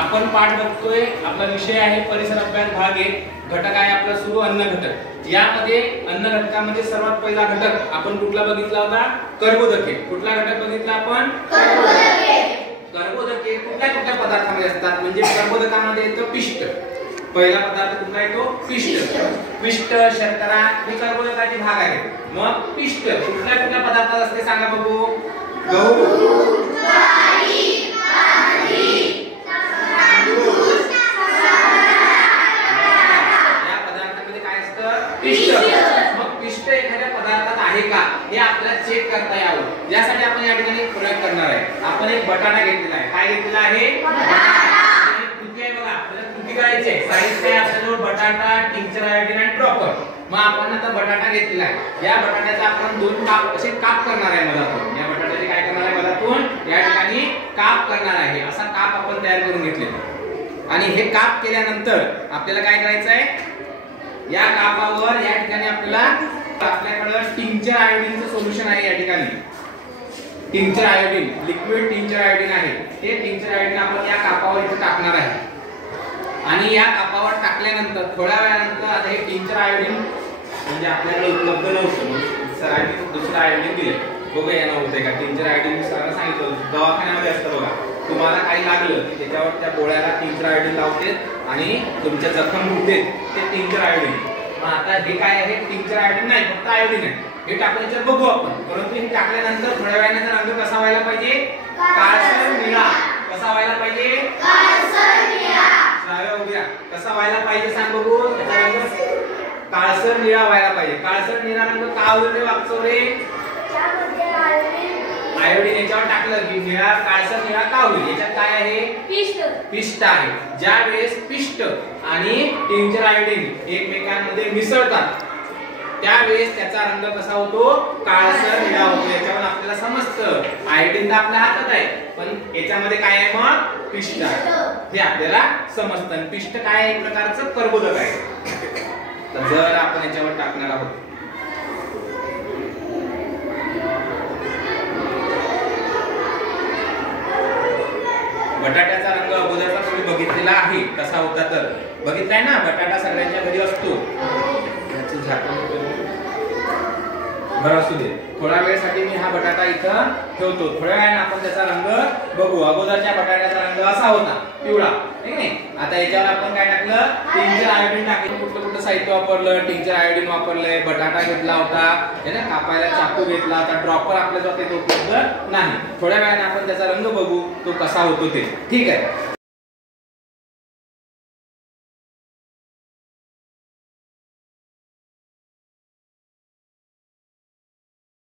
आपण पाठ बघतोय, आपला विषय आहे परिसर अभ्यास भाग 1. घटक आहे आपला सुरू अन्न घटक. यामध्ये अन्न घटकामध्ये सर्वात पहिला घटक आपण कुठला बघितला होता? कर्बोदके. कुठला घटक बघितला आपण? कर्बोदके. कर्बोदके कुठल्या पदार्थामध्ये असतात? म्हणजे कर्बोदकामध्ये येतं पिष्ट. पहिला पदार्थ कुठला येतो? पिष्ट. पिष्ट, शर्करा हे कर्बोदकाचे भाग आहेत. मग पिष्ट कुठल्या पदार्थात असते सांगा बघू? गहू, ज्वारी, बाजरी, तांदूळ, या पदार्थामध्ये काय असतं? पिष्ट. मग पिष्ट एखाद्या पदार्थात आहे का हे आपल्याला चेक करता यावं, यासाठी आपण या ठिकाणी प्रयोग करणार आहे. आपण एक बटाटा घेतलेला आहे. काय घेतलेला आहे? कृती आहे बघा, आपल्याला कृती करायची आहे. साहित्य आहे आपल्याजवळ बटाटा, टिंचर आयोडीन आणि ड्रॉपर. मग आपण आता बटाटा घेतलेला आहे. या बटाट्याचा आपण 2 काप असे काप करणार आहे मधातून. या बटाट्याचे काय करणार आहे? मधातून या ठिकाणी काप करणार आहे. असा काप आपण तयार करून घेतलेला. आणि हे काप केल्यानंतर आपल्याला काय करायचं आहे? या कापावर या ठिकाणी आपल्याकडे टिंचर आयोडीनचं सोल्युशन आहे. या ठिकाणी tincture iodine, liquid tincture iodine आहे. हे टिंचर आयोडीन आपण या कापावर इथे टाकणार आहे. आणि या कापावर टाकल्यानंतर थोड्या वेळानंतर आता हे टिंचर आयोडीन म्हणजे आपल्याकडे उपलब्ध नव्हतं, सरांनी दुसरं आयोडीन दिले. बघूया यानं होतंय का? टिंचर आयोडीन मी सरांना सांगितलं दवाखान्यामध्ये असतं बघा, तुम्हाला काही लागलं की त्याच्यावर त्या गोळ्याला टिंचर आयोडीन लावते आणि तुमच्या जखम होते ते टिंचर आयोडीन. मग आता हे काय आहे? टिंचर आयोडीन नाही, फक्त आयोडीन आहे. हे टाकून याच्यात बघू आपण. परंतु हे टाकल्यानंतर थोड्या वेळाने रंग कसा व्हायला पाहिजे? काळसर निळा. कसा व्हायला पाहिजे? काळसर निळा. कसा व्हायला पाहिजे सांग बघू? त्याचा रंग काळसर निळा व्हायला पाहिजे. काळसर निळा रंग का होईल वागचौरे? आयोडीन याच्यावर टाकलं की निळा, काळसर निळा का होईल? याच्यात काय आहे? पिष्ट. पिष्ट आहे. ज्या वेळेस पिष्ट आणि टिंचर आयोडीन एकमेकांमध्ये मिसळतात त्यावेळेस त्याचा रंग कसा होतो? काळसर निळा होतो. याच्यावर आपल्याला समजतं आयोडीन तर आपल्या हातात आहे, पण याच्यामध्ये काय आहे? मग पिष्ट आहे. हे आपल्याला समजतं. पिष्ट काय आहे? एक प्रकारचं कर्बोदक आहे. तर जर आपण याच्यावर टाकणार आहोत बटाट्याचा रंग अगोदरचा तुम्ही बघितलेला आहे कसा होता, तर बघितलाय ना? बटाटा सगळ्यांच्या घरी असतो. याचं झाकण बरं असू दे. थोड्या वेळेसाठी मी हा बटाटा इथं ठेवतो. थोड्या वेळाने आपण त्याचा रंग बघू. अगोदरच्या बटाट्याचा रंग असा होता, पिवळा, नाही? आता याच्यावर आपण काय टाकलं? टिंचर आयोडीन टाकलं. कुठलं साहित्य वापरलं? टिंचर आयोडीन वापरलंय. बटाटा घेतला होता, है ना? कापायला चाकू घेतला. आता ड्रॉपर आपल्याजवळ ते उपलब्ध नाही. थोड्या वेळाने आपण त्याचा रंग बघू तो कसा होतो ते. ठीक आहे.